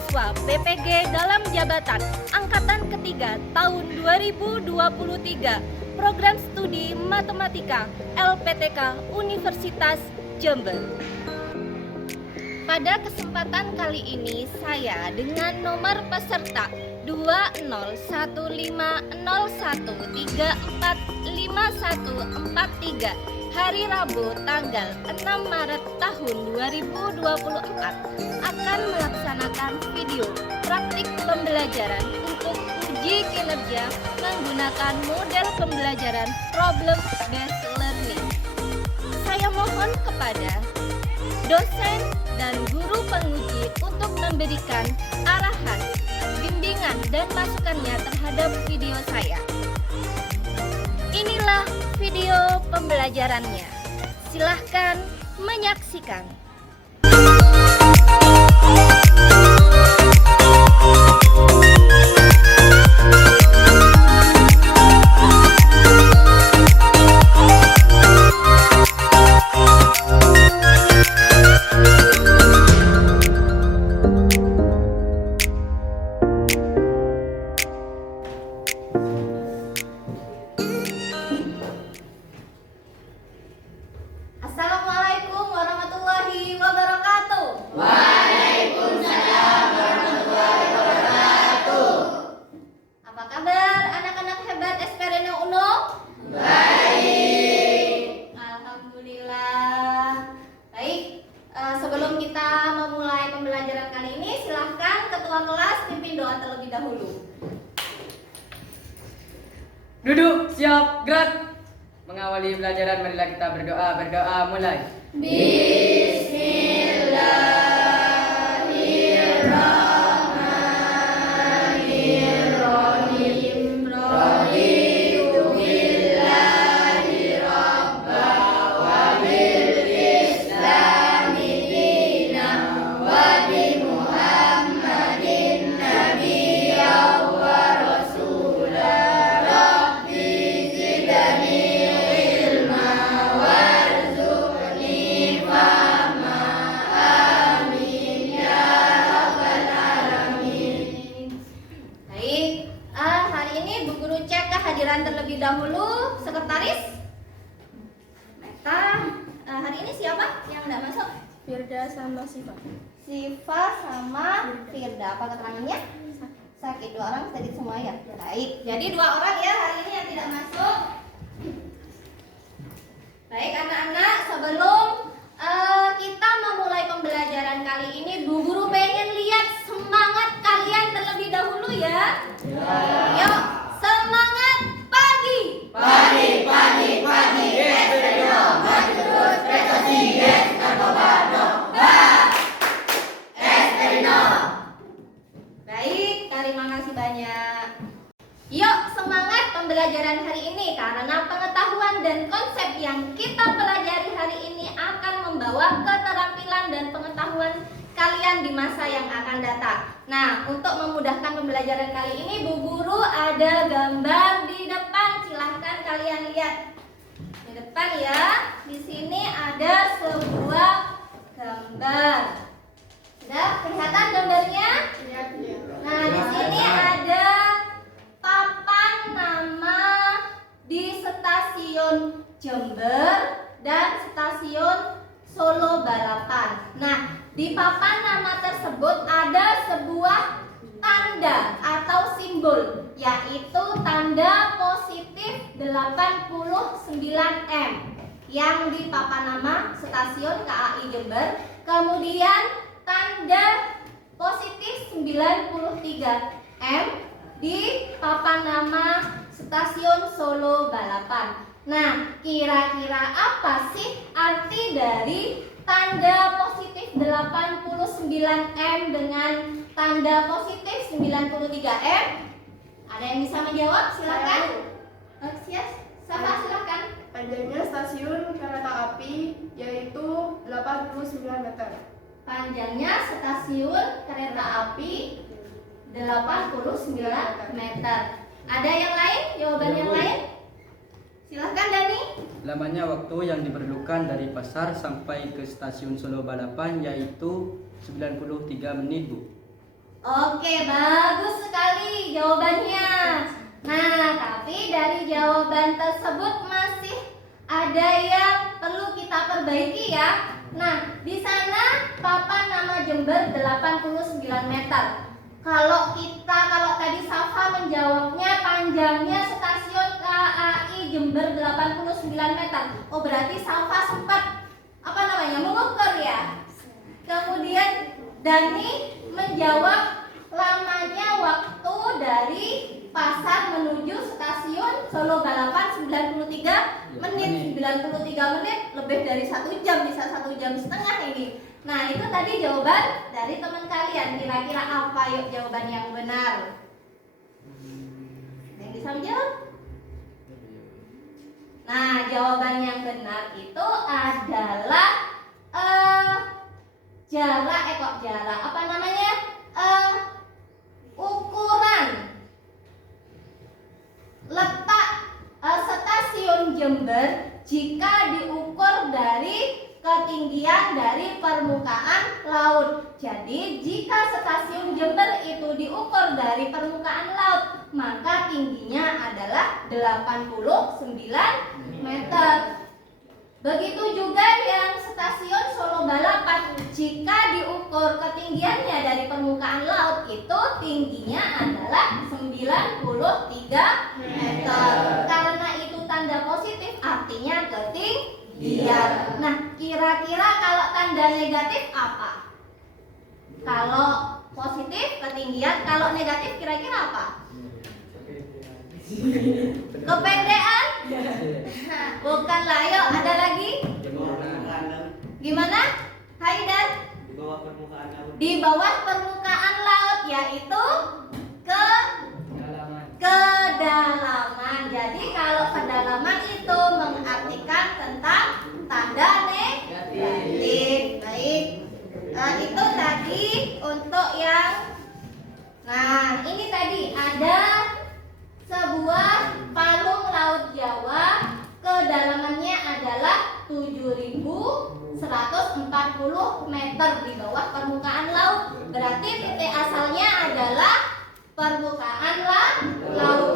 mahasiswa PPG dalam jabatan Angkatan Ketiga tahun 2023 Program Studi Matematika LPTK Universitas Jember. Pada kesempatan kali ini saya dengan nomor peserta 20101013454143 hari Rabu tanggal 6 Maret tahun 2024 akan melaksanakan video praktik pembelajaran untuk uji kinerja menggunakan model pembelajaran problem based learning. Saya mohon kepada dosen dan guru penguji untuk memberikan arahan, bimbingan, dan masukannya terhadap video saya. Inilah video pembelajarannya. Silahkan menyaksikan. Assalamualaikum warahmatullahi wabarakatuh. Waalaikumsalam warahmatullahi wabarakatuh. Apa kabar anak-anak hebat Espereno Uno? Baik. Alhamdulillah. Baik, sebelum kita memulai pembelajaran kali ini, silahkan ketua kelas pimpin doa terlebih dahulu. Duduk, siap, gerak. Mengawali pelajaran, marilah kita berdoa. Berdoa mulai. Bismillahirrahmanirrahim. Raditu billahi rabba wa bil islami dina wa bi Muhammadin nabiyya wa rasula. Rabbi zidni ilma warzuqni fahma. Amin ya rabbal alamin. Baik, hari ini Bu Guru cek kehadiran terlebih dahulu. Sekretaris Meta, hari ini siapa yang tidak masuk? Firda sama Siva. Siva sama Firda. Apa keterangannya? Sakit. Dua orang sakit semua ya? Baik, jadi dua orang ya hari ini yang tidak masuk. Baik anak-anak, sebelum kita memulai pembelajaran kali ini, Bu Guru pengen lihat semangat kalian terlebih dahulu ya. Yuk, semangat pagi. Pagi, pagi, pagi. Esperino, maju terus prestasi. Narkoba, no. Esperino. Baik, terima kasih banyak. Yuk, semangat pembelajaran hari ini karena pengetahuan dan konsep yang kita pelajari hari ini akan membawa keterampilan dan pengetahuan kalian di masa yang akan datang. Nah, untuk memudahkan pembelajaran kali ini, Bu Guru ada gambar di depan. Silahkan kalian lihat di depan ya. Di sini ada sebuah gambar. Sudah kelihatan gambarnya? Nah, di sini ada papan nama di stasiun Jember dan stasiun Solo Balapan. Nah, di papan nama tersebut ada sebuah tanda atau simbol, yaitu tanda positif 89M yang di papan nama stasiun KAI Jember. Kemudian tanda positif 93M di papan nama stasiun Solo Balapan. Nah, kira-kira apa sih arti dari tanda positif 89M dengan tanda positif 93M? Ada yang bisa menjawab? Silakan. Siapa silakan? Panjangnya stasiun kereta api yaitu 89 meter. Panjangnya stasiun kereta api 89 meter. Ada yang lain? Jawaban yang lain? Silahkan Dani. Lamanya waktu yang diperlukan dari pasar sampai ke stasiun Solo Balapan yaitu 93 menit, Bu. Oke, bagus sekali jawabannya. Nah, tapi dari jawaban tersebut masih ada yang perlu kita perbaiki ya. Nah, di sana papan nama Jember 89 meter. Kalau tadi Safa menjawabnya panjangnya stasiun KAI Jember 89 meter. Oh, berarti Safa sempat mengukur ya. Kemudian Dani menjawab lamanya waktu dari pasar menuju stasiun Solo Balapan 93 menit. 93 menit lebih dari 1 jam, bisa 1 jam setengah ini. Nah, itu tadi jawaban dari teman kalian. Kira-kira apa yuk jawaban yang benar? Yang bisa menjawab? Nah, jawaban yang benar itu adalah ukuran letak stasiun Jember jika diukur dari ketinggian dari permukaan laut. Jadi jika stasiun Jember itu diukur dari permukaan laut, maka tingginya adalah 89 meter. Begitu juga yang stasiun Solo Balapan, jika diukur ketinggiannya dari permukaan laut itu tingginya adalah 93 meter. Karena itu tanda positif artinya ketinggian. Nah, kira-kira kalau tanda negatif apa? Kalau positif ketinggian, kalau negatif kira-kira apa? Kependean? Bukanlah, yuk ada lagi? Gimana? Haidar? Di bawah permukaan laut, yaitu kedalaman. Jadi kalau kedalaman itu mengartikan tentang tanda negatif. Baik. Itu tadi untuk yang. Nah, ini tadi ada sebuah palung laut Jawa, kedalamannya adalah 7.140 meter di bawah permukaan laut. Berarti titik asalnya adalah permukaan laut.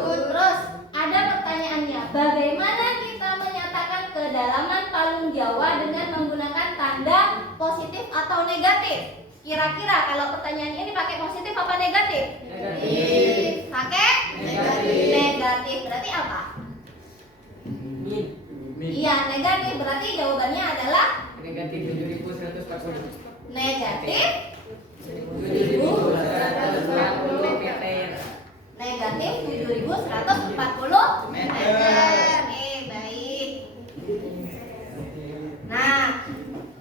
Terus ada pertanyaannya, bagaimana kita menyatakan kedalaman palung Jawa dengan menggunakan tanda positif atau negatif? Kira-kira kalau pertanyaan ini pakai positif apa negatif? Negatif. Pakai? Negatif. Berarti apa? Iya, negatif. Berarti jawabannya adalah negatif 7.140. negatif 7.140 meter. negatif 7.140 meter. Baik. Nah,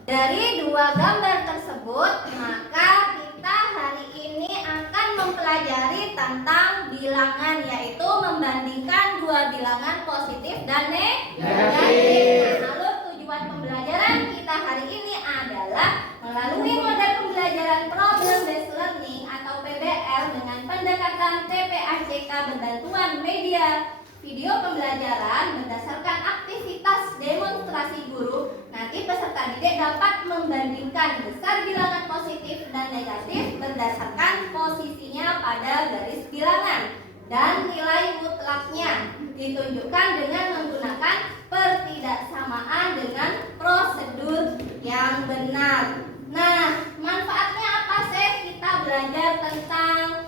dari dua gambar tersebut, maka kita hari ini akan mempelajari tentang bilangan, yaitu membandingkan dua bilangan positif dan negatif. Nah, lalu tujuan pembelajaran kita hari ini adalah melalui model pembelajaran problem based learning atau PBL dengan pendekatan TPACK berbantuan media video pembelajaran berdasarkan aktivitas demonstrasi guru. Nanti peserta didik dapat membandingkan besar bilangan positif dan negatif berdasarkan posisinya pada garis bilangan, dan nilai mutlaknya ditunjukkan dengan menggunakan pertidaksamaan dengan prosedur yang benar. Nah, manfaatnya apa sih kita belajar tentang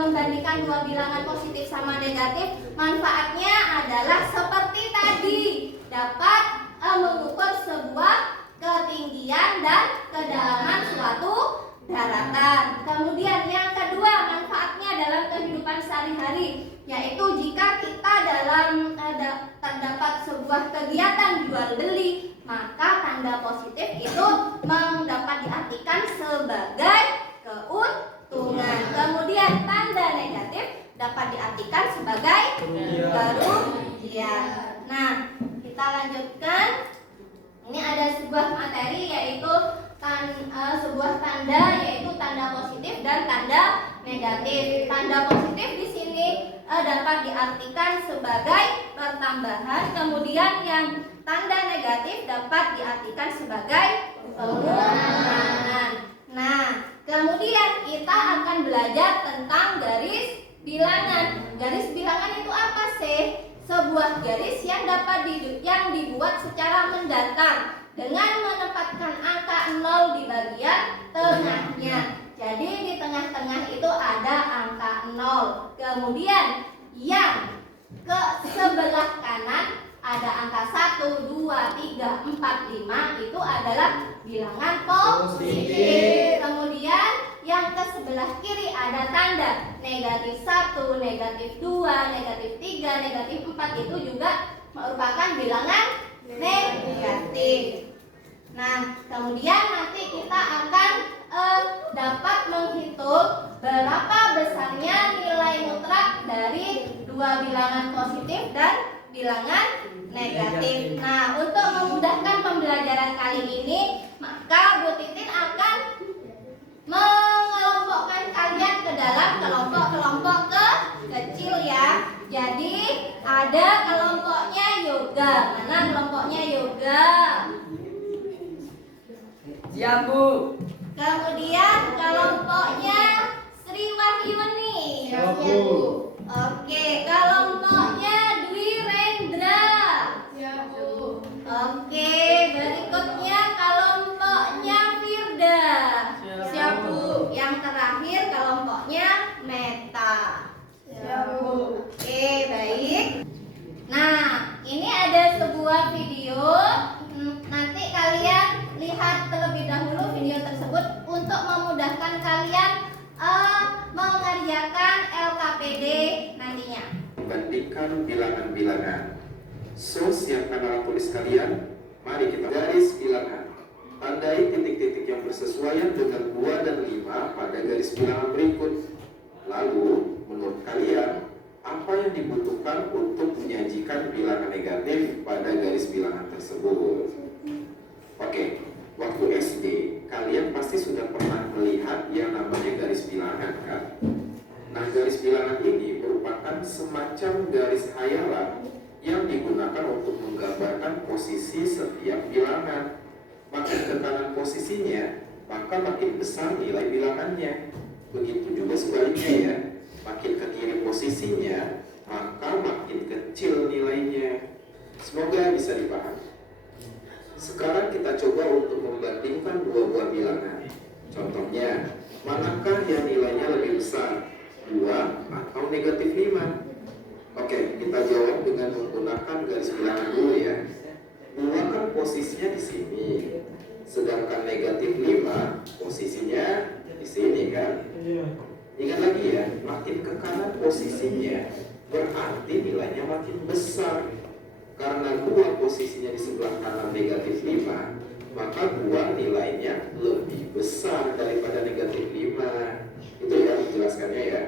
membandingkan dua bilangan positif sama negatif? Manfaatnya adalah seperti tadi, dapat mengukur sebuah ketinggian dan kedalaman suatu daratan. Kemudian yang kedua, manfaatnya dalam kehidupan sehari-hari, yaitu jika kita terdapat sebuah kegiatan jual beli, maka tanda positif itu dapat diartikan sebagai keuntungan. Kemudian tanda negatif dapat diartikan sebagai kerugian. Nah, kita lanjutkan. Ini ada sebuah materi, yaitu sebuah tanda, yaitu tanda positif dan tanda negatif. Tanda positif di sini dapat diartikan sebagai pertambahan, kemudian yang tanda negatif dapat diartikan sebagai pengurangan. Nah, kemudian kita akan belajar Kemudian yang ke sebelah kanan ada angka 1, 2, 3, 4, 5 itu adalah bilangan positif. Kemudian yang ke sebelah kiri ada tanda negatif 1, negatif 2, negatif 3, negatif 4 itu juga merupakan bilangan negatif. Nah, kemudian nanti kita akan dapat menghitung berapa besarnya nilai mutlak dari dua bilangan positif dan bilangan negatif. Nah, untuk memudahkan pembelajaran kali ini, maka Bu Titin akan mengelompokkan kalian ke dalam kelompok-kelompok kecil ya. Jadi ada kelompoknya yoga. Mana kelompoknya yoga? Siap, Bu. Kemudian kelompoknya Sri Wahyuni. Siap, Bu. Oke, kelompoknya Dwi Rendra. Siap, Bu. Oke, berikutnya kelompoknya Firda. Siap, Bu. Yang terakhir kelompoknya Meta. Siap, Bu. Oke, baik. Nah, ini ada sebuah video. Nanti kalian lihat terlebih dahulu video tersebut untuk memudahkan kalian mengerjakan LKPD nantinya. Membandingkan bilangan-bilangan. So, siapkan alat tulis kalian. Mari kita garis bilangan. Tandai titik-titik yang bersesuaian dengan 2 dan 5 pada garis bilangan berikut. Lalu, menurut kalian, apa yang dibutuhkan untuk menyajikan bilangan negatif pada garis bilangan tersebut? Oke, waktu SD, kalian pasti sudah pernah melihat yang namanya garis bilangan, kan? Nah, garis bilangan ini merupakan semacam garis hayalan yang digunakan untuk menggambarkan posisi setiap bilangan. Makin ke kanan posisinya, maka makin besar nilai bilangannya. Begitu juga sebaliknya ya. Makin ke kiri posisinya, maka makin kecil nilainya. Semoga bisa dipahami. Sekarang kita coba untuk membandingkan dua buah bilangan. Contohnya, manakah yang nilainya lebih besar? 2 atau negatif 5? Oke, kita jawab dengan menggunakan garis bilangan dulu ya. 2 kan posisinya di sini, sedangkan negatif 5 posisinya di sini kan. Ingat lagi ya, makin ke kanan posisinya berarti nilainya makin besar. Karena 2 posisinya di sebelah kanan negatif 5, maka 2 nilainya lebih besar daripada negatif 5. Itu ya dijelaskannya ya.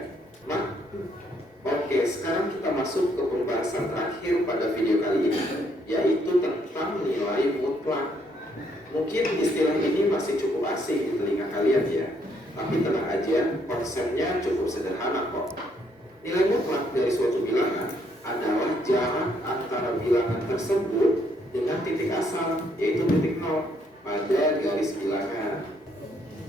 Oke, sekarang kita masuk ke pembahasan terakhir pada video kali ini, yaitu tentang nilai mutlak. Mungkin istilah ini masih cukup asing di telinga kalian ya, tapi tenang aja, konsepnya cukup sederhana kok. Nilai mutlak dari suatu bilangan adalah jarak antara bilangan tersebut dengan titik asal, yaitu titik 0 pada garis bilangan.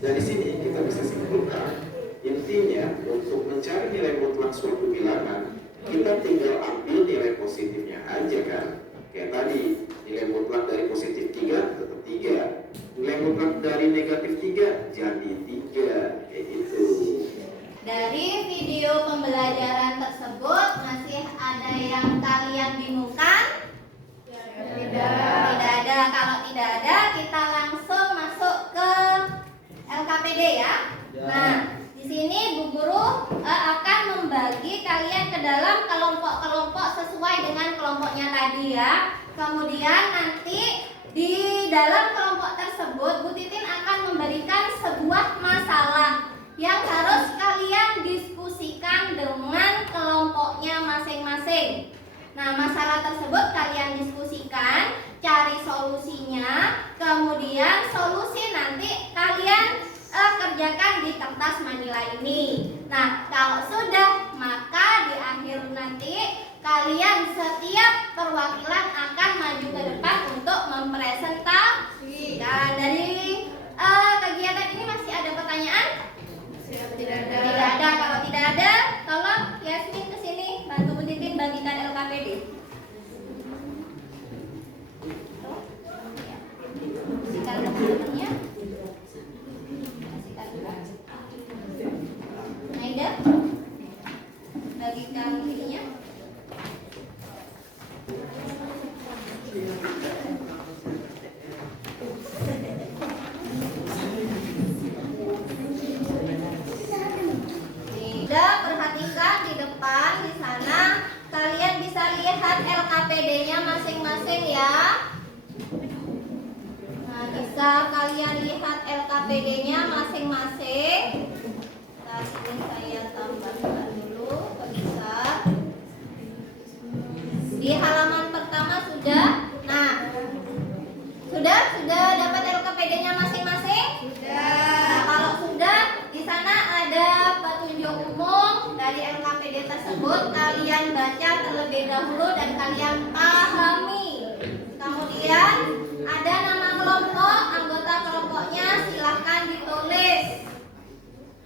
Dari sini kita bisa simpulkan, intinya untuk mencari nilai mutlak suatu bilangan, kita tinggal ambil nilai positifnya aja kan. Kayak tadi, nilai mutlak dari positif 3 tetap 3, nilai mutlak dari negatif 3 jadi 3, kayak gitu. Dari video pembelajaran tersebut masih ada yang kalian bingungkan? Tidak ada. Kalau tidak ada, kita langsung masuk ke LKPD ya. Nah, di sini Bu Guru akan membagi kalian ke dalam kelompok-kelompok sesuai dengan kelompoknya tadi ya. Kemudian nanti di dalam kelompok tersebut Bu Titin akan memberikan sebuah masalah yang harus kalian diskusikan dengan kelompoknya masing-masing. Nah, masalah tersebut kalian diskusikan, cari solusinya, kemudian solusi nanti kalian kerjakan di kertas manila ini. Nah, kalau sudah, maka di akhir nanti kalian setiap perwakilan akan maju ke depan untuk mempresentasikan. Dari kegiatan ini masih ada pertanyaan? Tidak ada. Kalau tidak ada, tolong Yasmin ke sini bantu Bu Titin bagikan LKPD. Kasihkan ke teman-temannya. Kasihkan juga. Naida, LKPD-nya masing-masing. Nah, sini saya tambahkan dulu perbesar. Di halaman pertama sudah. Nah, sudah dapat LKPD-nya masing-masing? Sudah. Nah, kalau sudah, di sana ada petunjuk umum dari LKPD tersebut. Kalian baca terlebih dahulu dan kalian pahami. Kemudian ada nama kelompok, anggota kelompoknya silahkan ditulis.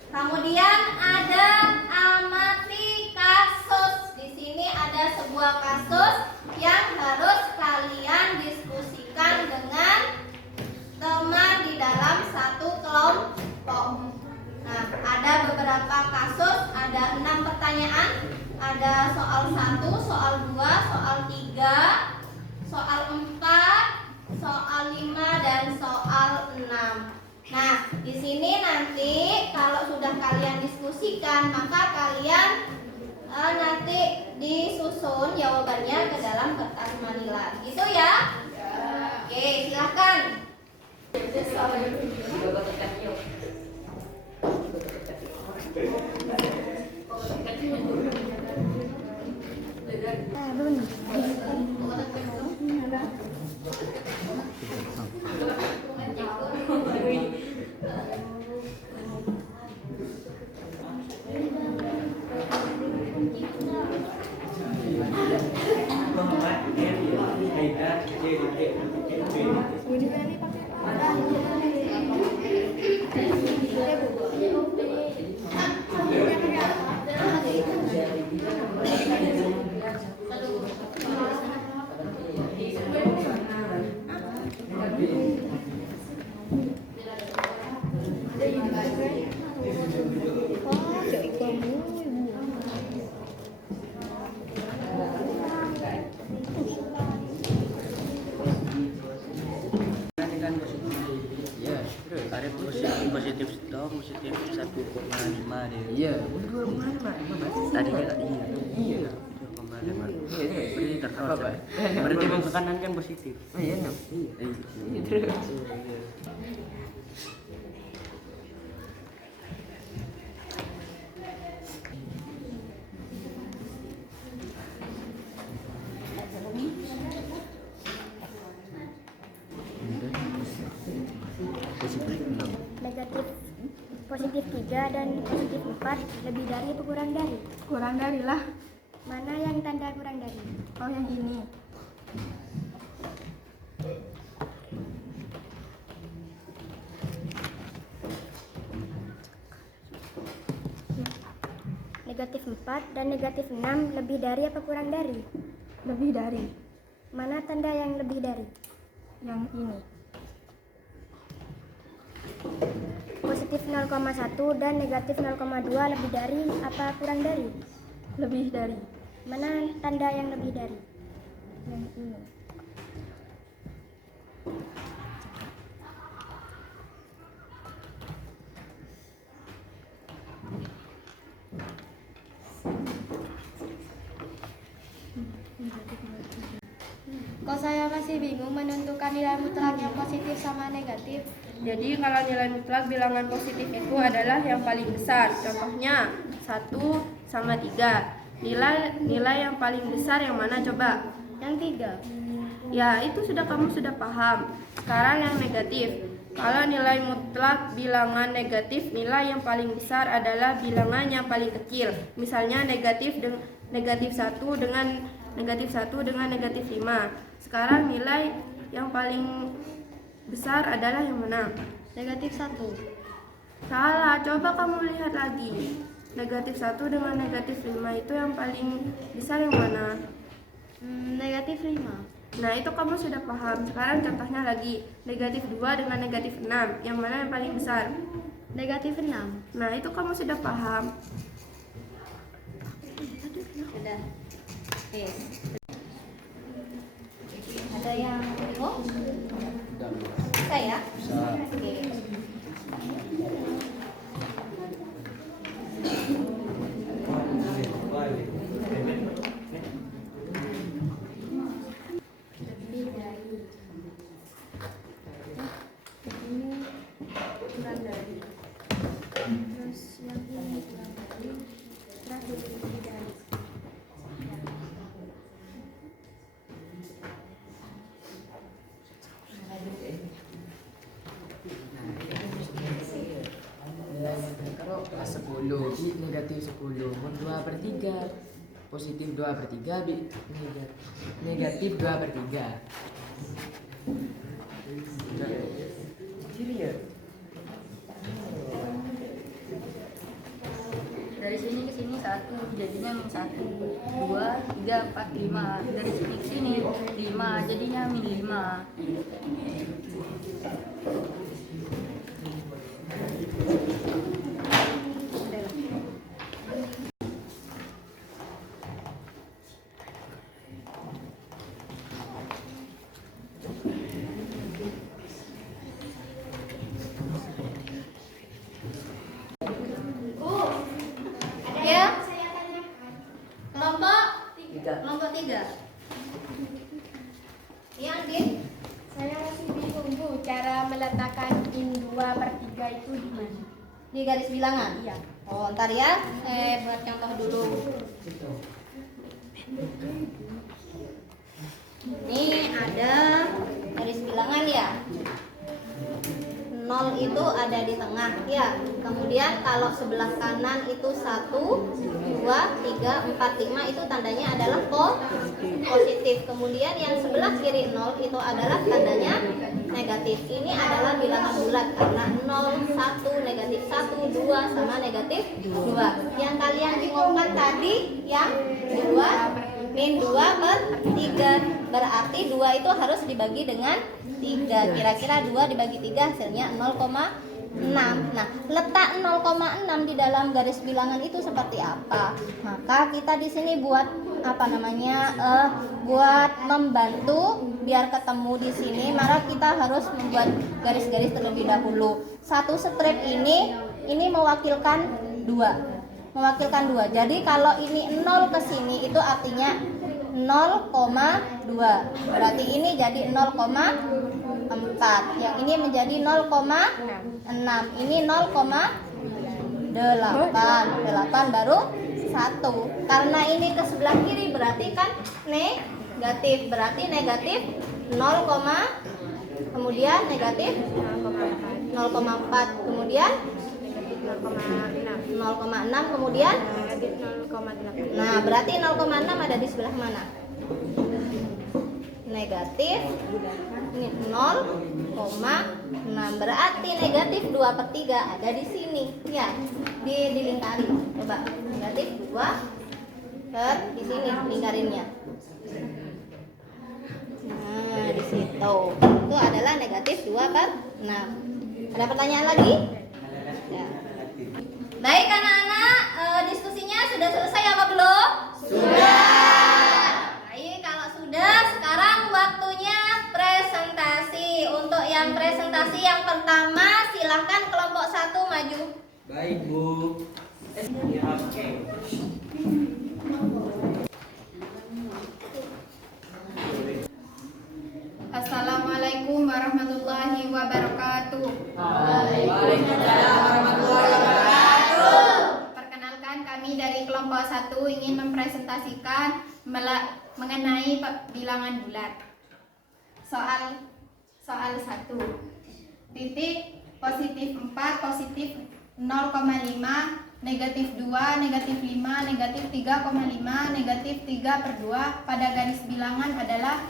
Kemudian ada amati kasus. Di sini ada sebuah kasus yang harus kalian diskusikan dengan teman di dalam satu kelompok. Nah, ada beberapa kasus, ada 6 pertanyaan. Ada soal 1, soal 2, soal 3, soal 4, soal 5 dan soal 6. Nah, di sini nanti kalau sudah kalian diskusikan, maka kalian nanti disusun jawabannya ke dalam kertas manila. Gitu ya? Oke, silakan. Ada positif stop, positif 1,5 deh. Iya, 2,5. Tadinya iya. 2,5. Berarti terus. Berarti yang ke kanan kan positif. Oh iya, no. Iya. Terus. Negatif positif 3 dan positif 4 lebih dari atau kurang dari? Kurang dari lah. Mana yang tanda kurang dari? Oh, yang ini. Negatif 4 dan negatif 6 lebih dari apa kurang dari? Lebih dari. Mana tanda yang lebih dari? Yang ini. Positif 0,1 dan negatif 0,2 lebih dari apa kurang dari? Lebih dari. Mana tanda yang lebih dari? Yang ini. Kok saya masih bingung menentukan nilai mutlak yang positif sama negatif? Jadi kalau nilai mutlak bilangan positif itu adalah yang paling besar. Contohnya 1 sama 3. Nilai yang paling besar yang mana coba? Yang 3. Ya, itu kamu sudah paham. Sekarang yang negatif. Kalau nilai mutlak bilangan negatif, nilai yang paling besar adalah bilangan yang paling kecil. Misalnya negatif 1 dengan negatif 5. Sekarang nilai yang paling besar adalah yang mana? Negatif 1. Salah, coba kamu lihat lagi. Negatif 1 dengan negatif 5 itu yang paling besar yang mana? Negatif 5. Nah, itu kamu sudah paham. Sekarang contohnya lagi. Negatif 2 dengan negatif 6. Yang mana yang paling besar? Negatif 6. Nah, itu kamu sudah paham. Sudah. Oke. Ada yang bingung? Bisa ya? Oke. kurang dari. Terus yang ini kurang dari, terakhir lebih dari. Kalau kelas 10 negatif 10 2/3, positif 2/3, negatif 2/3. Dari sini ke sini 1, jadinya min 1, 2, 3, 4, 5. Dari sini ke sini 5, jadinya min 5. Ya. Kelompok 3. Yang di Saya masih bingung Bu, cara meletakkan min 2/3 itu di mana? di garis bilangan. Iya. Oh, ntar ya. Buat contoh dulu. Ini ada garis bilangan ya. 0 itu ada di tengah ya. Kemudian kalau sebelah kanan itu 1, 2, 3, 4, 5 itu tandanya adalah positif. Kemudian yang sebelah kiri 0 itu adalah tandanya negatif. Ini adalah bilangan bulat karena 0, 1, negatif 1, 2 sama negatif 2. Yang kalian bingungkan tadi yang 2 min 2/3. Berarti 2 itu harus dibagi dengan 3. Kira-kira 2 dibagi 3 hasilnya 0,6. Nah, letak 0,6 di dalam garis bilangan itu seperti apa? Maka kita di sini buat buat membantu biar ketemu di sini, maka kita harus membuat garis-garis terlebih dahulu. Satu strip ini mewakilkan 2. Mewakilkan 2. Jadi kalau ini 0 ke sini itu artinya 0,2. Berarti ini jadi 0,4. Yang ini menjadi 0,6. Ini 0,8. 8 baru 1. Karena ini ke sebelah kiri berarti kan negatif. Berarti negatif 0, kemudian negatif 0,4. Kemudian 0,6 kemudian Negatif 0,8. nah berarti 0,6 ada di sebelah mana? Negatif ini 0,6. Berarti negatif 2/3 ada di sini ya, dilingkari. Coba negatif 2 di sini lingkarinnya. Nah di situ itu adalah negatif 2/6. Ada pertanyaan lagi? Ya. Baik anak-anak, diskusinya sudah selesai apa belum? Sudah. Baik, kalau sudah, sekarang waktunya presentasi. Untuk yang presentasi yang pertama, silahkan kelompok 1 maju. Baik, Bu. Assalamualaikum warahmatullahi wabarakatuh. Waalaikumsalam warahmatullahi wabarakatuh. Perkenalkan, kami dari kelompok 1 ingin mempresentasikan mengenai bilangan bulat. Soal 1. Titik positif 4, positif 0,5, negatif 2, negatif 5, negatif 3,5, negatif 3/2 pada garis bilangan adalah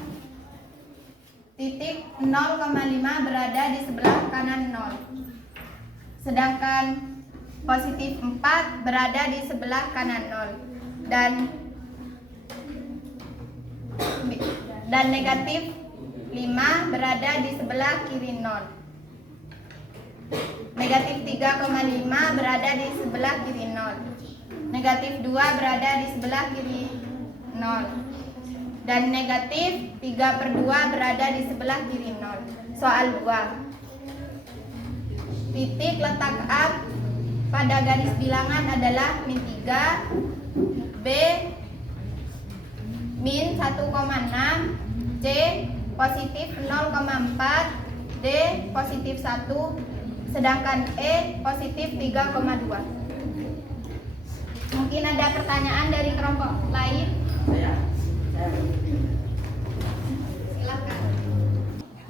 titik 0,5 berada di sebelah kanan 0. Sedangkan positif 4 berada di sebelah kanan 0. Dan negatif 5 berada di sebelah kiri 0. Negatif 3,5 berada di sebelah kiri 0. Negatif 2 berada di sebelah kiri 0. Dan negatif 3/2 berada di sebelah kiri 0. Soal 2. Titik letak A pada garis bilangan adalah min 3, B min 1,6, C positif 0,4, D positif 1, sedangkan E positif 3,2. Mungkin ada pertanyaan dari kelompok lain? Silakan.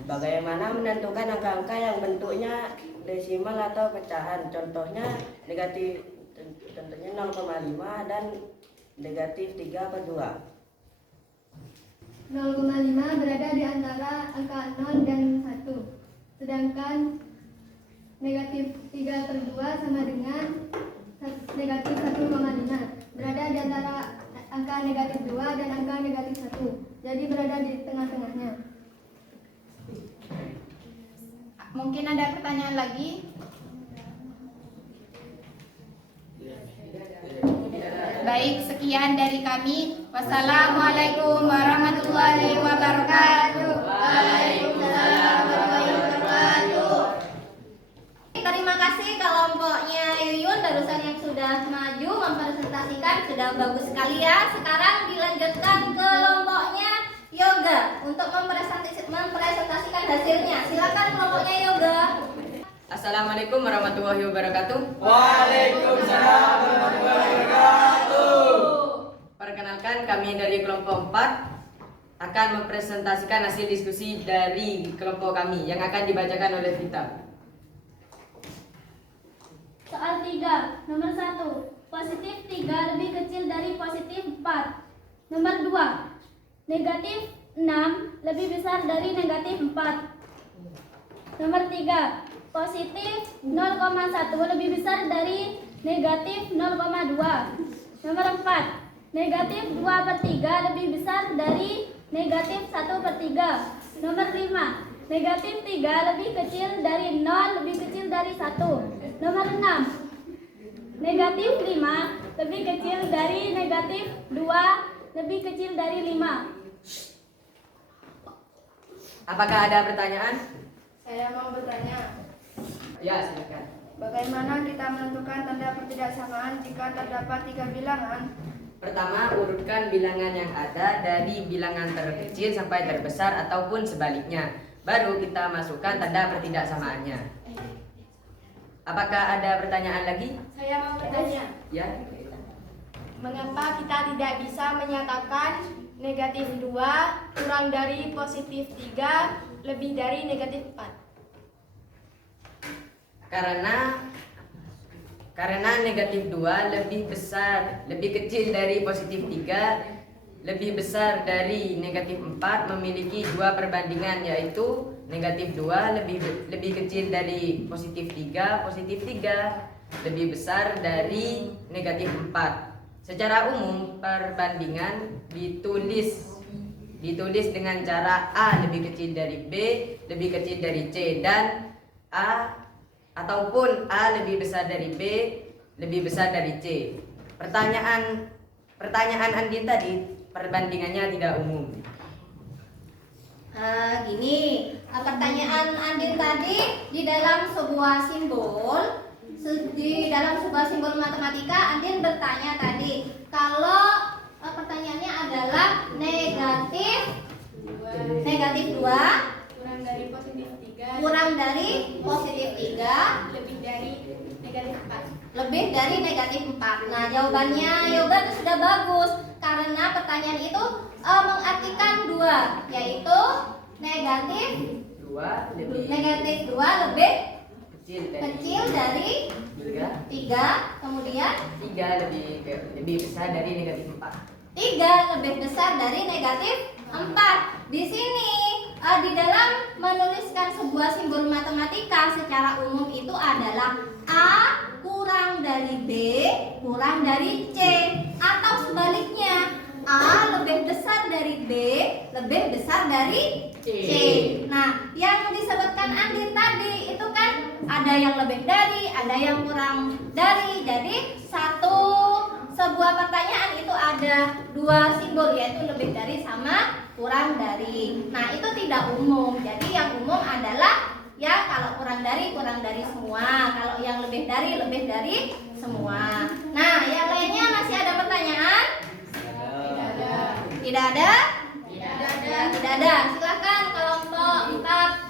Bagaimana menentukan angka-angka yang bentuknya desimal atau pecahan? Contohnya contohnya 0,5 dan negatif 3/2. 0,5 berada di antara angka 0 dan 1. Sedangkan negatif 3/2 sama dengan negatif 1,5. Berada di antara angka negatif 2 dan angka negatif 1. Jadi berada di tengah-tengahnya. Mungkin ada pertanyaan lagi? Baik, sekian dari kami. Wassalamualaikum warahmatullahi wabarakatuh. Waalaikumsalam warahmatullahi wabarakatuh. Terima kasih kelompoknya Yuyun barusan yang sudah maju mempresentasikan, sudah bagus sekali ya. Sekarang dilanjutkan kelompoknya Yoga untuk mempresentasikan hasilnya. Silakan kelompoknya Yoga. Assalamualaikum warahmatullahi wabarakatuh. Waalaikumsalam warahmatullahi wabarakatuh. Perkenalkan, kami dari kelompok 4 akan mempresentasikan hasil diskusi dari kelompok kami yang akan dibacakan oleh Vita. Soal 3, nomor 1. Positif 3 lebih kecil dari positif 4. Nomor 2. Negatif 6 lebih besar dari negatif 4. Nomor 3. Positif 0,1 lebih besar dari negatif 0,2. Nomor 4. Negatif 2/3 lebih besar dari negatif 1/3. Nomor 5. Negatif 3 lebih kecil dari 0 lebih kecil dari 1. Nomor 6. Negatif 5 lebih kecil dari negatif 2 lebih kecil dari 5. Apakah ada pertanyaan? Saya mau bertanya, Ya, silakan. bagaimana kita menentukan tanda pertidaksamaan jika terdapat 3 bilangan? Pertama, urutkan bilangan yang ada dari bilangan terkecil sampai terbesar ataupun sebaliknya. Baru kita masukkan tanda pertidaksamaannya. Apakah ada pertanyaan lagi? Saya mau bertanya, Ya. mengapa kita tidak bisa menyatakan negatif 2 kurang dari positif 3 lebih dari negatif 4? Karena negatif 2 lebih besar, lebih kecil dari positif 3, lebih besar dari negatif 4 memiliki 2 perbandingan, yaitu negatif 2 lebih kecil dari positif 3 lebih besar dari negatif 4. Secara umum perbandingan ditulis dengan cara A lebih kecil dari B lebih kecil dari C, dan A ataupun A lebih besar dari B lebih besar dari C. Pertanyaan Andin tadi, perbandingannya tidak umum. Gini, pertanyaan Andin tadi di dalam sebuah simbol matematika, Andin bertanya tadi kalau pertanyaannya adalah negatif 2 kurang dari positif 3 Lebih dari negatif 4. lebih dari negatif 4. Nah, jawabannya Yoga itu sudah bagus karena pertanyaan itu mengartikan 2, yaitu negatif 2 lebih lebih kecil kecil dari 3, 3, kemudian 3 lebih besar dari negatif 4. 3 lebih besar dari negatif 4. Di sini di dalam menuliskan sebuah simbol matematika secara umum itu adalah A kurang dari B kurang dari C, atau sebaliknya A lebih besar dari B lebih besar dari C. Nah, yang disebutkan Andin tadi itu kan ada yang lebih dari, ada yang kurang dari. Jadi sebuah pertanyaan itu ada 2 simbol, yaitu lebih dari sama kurang dari. Nah, itu tidak umum. Jadi yang umum adalah ya kalau kurang dari semua, kalau yang lebih dari semua. Nah, yang lainnya masih ada pertanyaan? Tidak ada? Tidak ada. Silakan kelompok 4.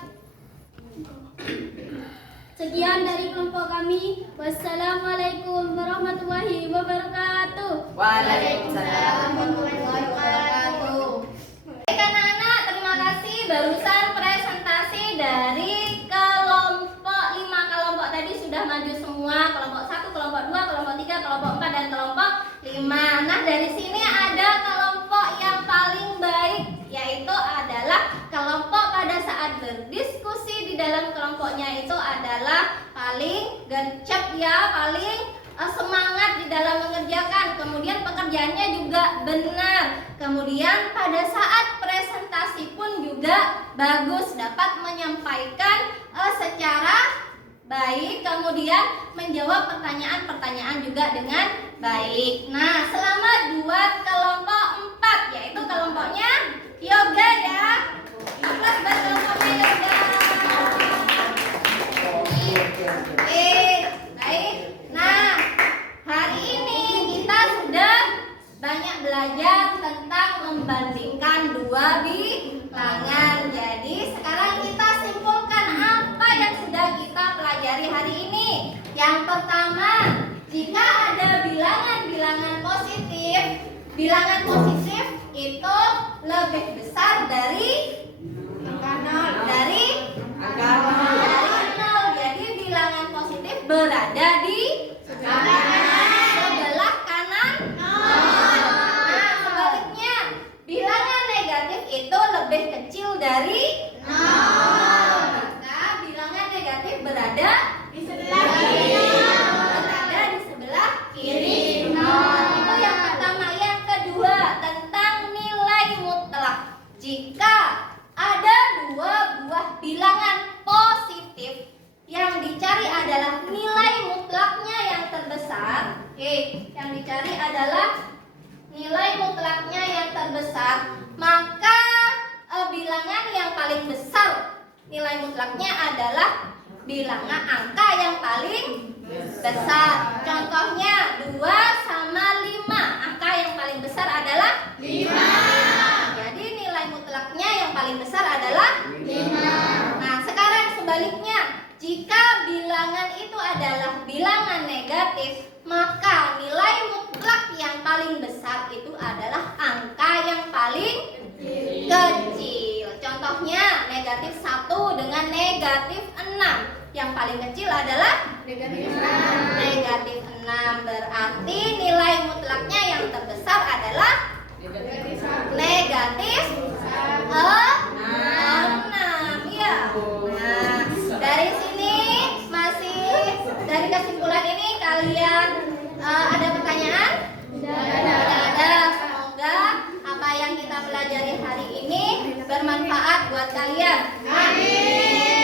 Sekian dari kelompok kami. Wassalamualaikum warahmatullahi wabarakatuh. Waalaikumsalam. Baik anak-anak, terima kasih barusan presentasi dari kelompok 5. Kelompok tadi sudah maju semua, kelompok 1, kelompok 2, kelompok 3, kelompok 4 dan kelompok 5. Nah, dari sini ada kelompok yang paling baik, yaitu adalah kelompok pada saat berdiskusi di dalam kelompoknya itu adalah paling gercep ya, paling semangat di dalam mengerjakan, kemudian pekerjaannya juga benar, kemudian pada saat presentasi pun juga bagus, dapat menyampaikan secara baik, kemudian menjawab pertanyaan-pertanyaan juga dengan baik. Nah, selama 2 kelompok 4, yaitu kelompoknya yoga ya. Aplaus buat kelompoknya yoga. Baik. Nah, hari ini kita sudah banyak belajar tentang membandingkan 2 bilangan. Jadi sekarang kita simpulkan apa yang sudah kita pelajari hari ini. Yang pertama, jika ada bilangan-bilangan positif, bilangan positif itu lebih besar dari angka 0. Dari angka 0. Jadi bilangan positif berada di sebelah kanan 0. Nah, sebaliknya, bilangan negatif itu lebih kecil dari 0. Maka bilangan negatif berada di sebelah kiri. Berada di sebelah kiri 0. Itu yang pertama. Yang kedua, tentang nilai mutlak. Jika ada 2 buah bilangan positif, yang dicari adalah nilai mutlaknya yang terbesar. Yang dicari adalah nilai mutlaknya yang terbesar, maka bilangan yang paling besar nilai mutlaknya adalah bilangan angka yang paling besar. Contohnya 2 sama 5. Angka yang paling besar adalah 5. Jadi nilai mutlaknya yang paling besar adalah 5. Nah, sekarang sebaliknya, jika bilangan itu adalah bilangan negatif, maka nilai mutlak yang paling besar itu adalah angka yang paling kecil. Contohnya negatif 1 dengan negatif 6. Yang paling kecil adalah negatif 6. Negatif 6 berarti nilai mutlaknya yang terbesar adalah negatif 6 ya. Nah, dari sini masih dari kesimpulan ini kalian ada pertanyaan? Tidak ada. Semoga apa yang kita pelajari hari ini bermanfaat buat kalian. Amin.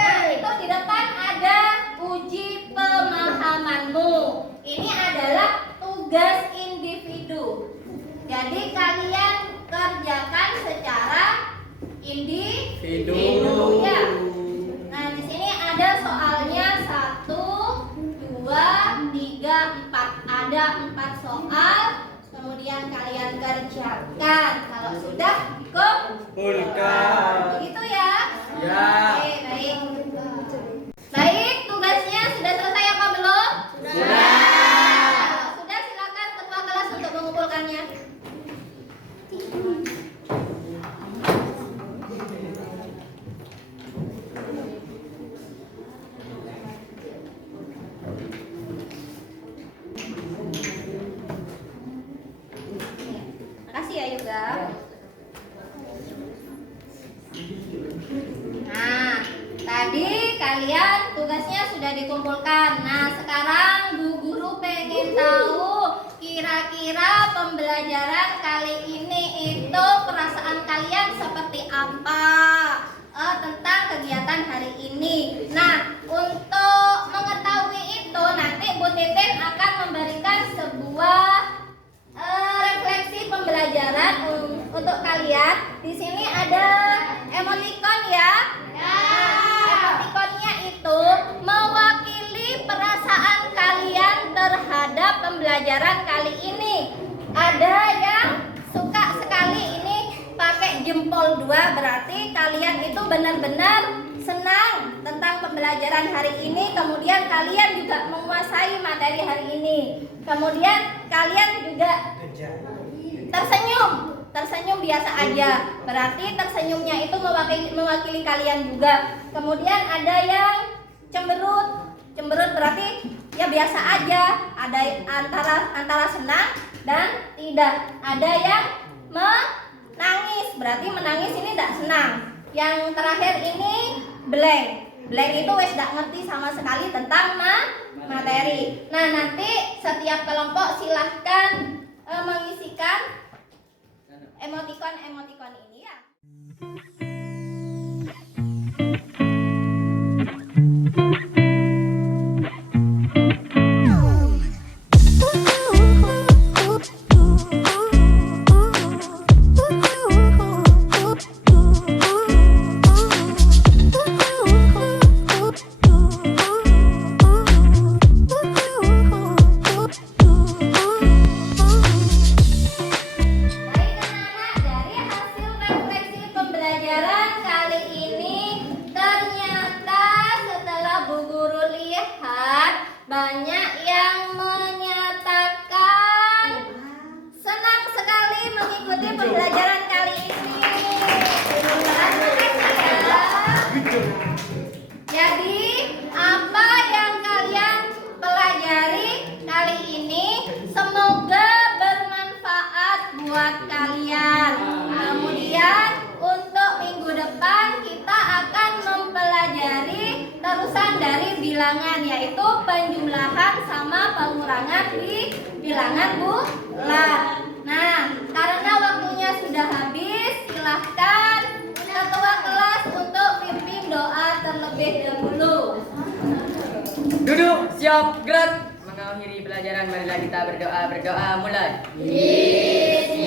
Nah, itu di depan ada uji pemahamanmu. Ini adalah tugas individu. Jadi kalian kerjakan secara individu ya. Nah, di sini ada soalnya 1, 2, 3, 4. Ada 4 soal. Kemudian kalian kerjakan. Kalau sudah kumpulkan. Begitu ya? Ya. Oke, baik. Baik, tugasnya sudah selesai apa belum? Sudah. Sudah, silakan ketua kelas untuk mengumpulkannya. Makasih ya Yoga. Nah, tadi kalian tugasnya sudah dikumpulkan. Nah, sekarang Bu Guru pengen tahu kira-kira pembelajaran kali ini itu perasaan kalian seperti apa tentang kegiatan hari ini. Nah, untuk mengetahui itu nanti Bu Titin akan memberikan sebuah refleksi pembelajaran untuk kalian. Di sini ada emoticon ya. Emoticonnya itu mewakili perasaan kalian terhadap pembelajaran kali ini. Ada yang suka sekali ini pakai jempol 2, berarti kalian itu benar-benar senang tentang pembelajaran hari ini, kemudian kalian juga menguasai materi hari ini. Kemudian kalian juga tersenyum biasa aja. Berarti tersenyumnya itu mewakili kalian juga. Kemudian ada yang cemberut berarti ya biasa aja. Ada antara senang dan tidak. Ada yang menangis, berarti menangis ini tidak senang. Yang terakhir ini blank itu wes tidak ngerti sama sekali tentang materi. Nah, nanti setiap kelompok silahkan mengisikan emotikon ini ya. Banyak yang menyatakan senang sekali mengikuti pembelajaran kali ini. Terima kasih ya. Jadi, apa yang kalian pelajari kali ini semoga bermanfaat buat kalian. Kemudian untuk minggu depan kita akan mempelajari terusan dari bilangan, yaitu penjumlahan sama pengurangan di bilangan bulat. Nah, karena waktunya sudah habis, silahkan ketua kelas untuk pimpin doa terlebih dahulu. Duduk, siap, gerak. Mengakhiri pelajaran, marilah kita berdoa mulai. Bismillah.